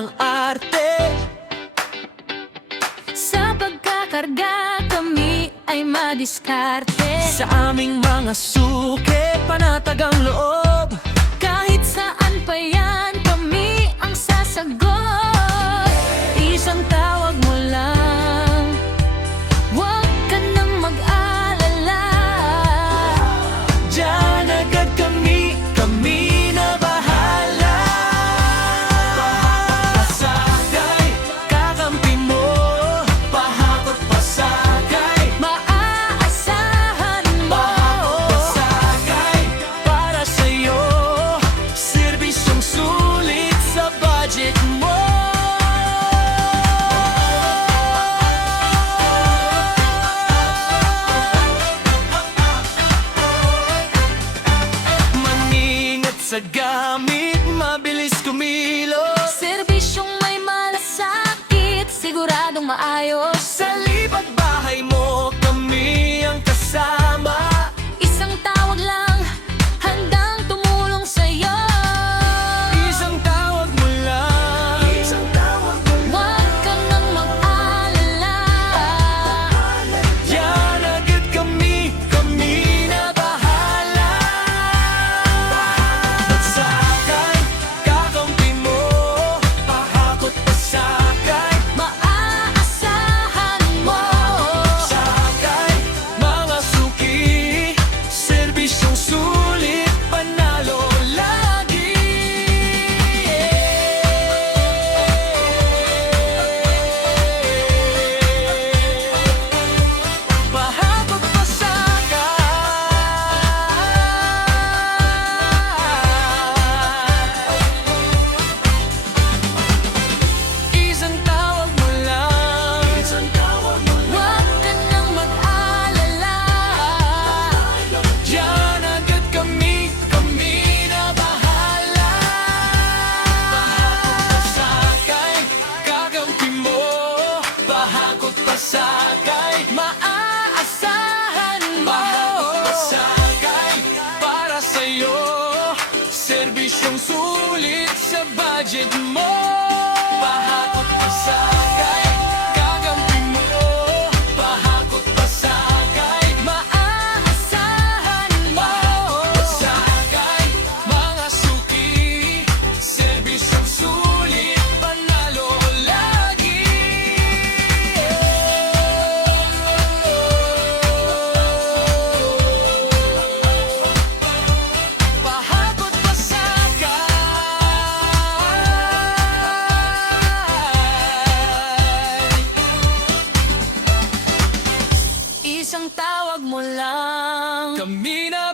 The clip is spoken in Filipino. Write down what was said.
walang arte. Sa pagkakarga kami ay madiskarte. Sa aming mga suki, panatag ang loob. Kahit saan pa yan, kami ang sasagot. Isang tawag mo lang, huwag ka nang mag-alala. Diyan agad kami na bahala. Pasagay, kakampi mo, pahakot pasagay. Maaasahan mo, Pasagay, para sa'yo, serbisyong sulit sa budget mo. Maningat sa gamit, mabilis kumilos. serbisyong may malasakit, siguradong maayos. Sa lipat bahay mo, kami ang kasama. Isang tawag lang, handang tumulong sa'yo. Isang tawag mo lang, Huwag ka nang mag-alala. yan agad kami na bahala. Pagsakay, kakampi mo, pahakot pasakay. Maaasahan mo, Sakay, mga suki, serbisyong sulit, panalo lagi. Pahakot pasakay. Isang tawag mo lang, huwag ka nang mag-alala. diyan agad kami na bahala. Pahakot pasakay, kakampi mo, pahakot pasakay. Maaasahan mo, Pahakot pasakay, para sa'yo, serbisyong sulit sa budget mo. Pahakot pasakay, kakampi mo, pahakot pasakay. maaasahan mo. Pasakay, mga suki, serbisyong sulit, panalo lagi. Pahakot pasakay. Isang tawag mo lang, Kami na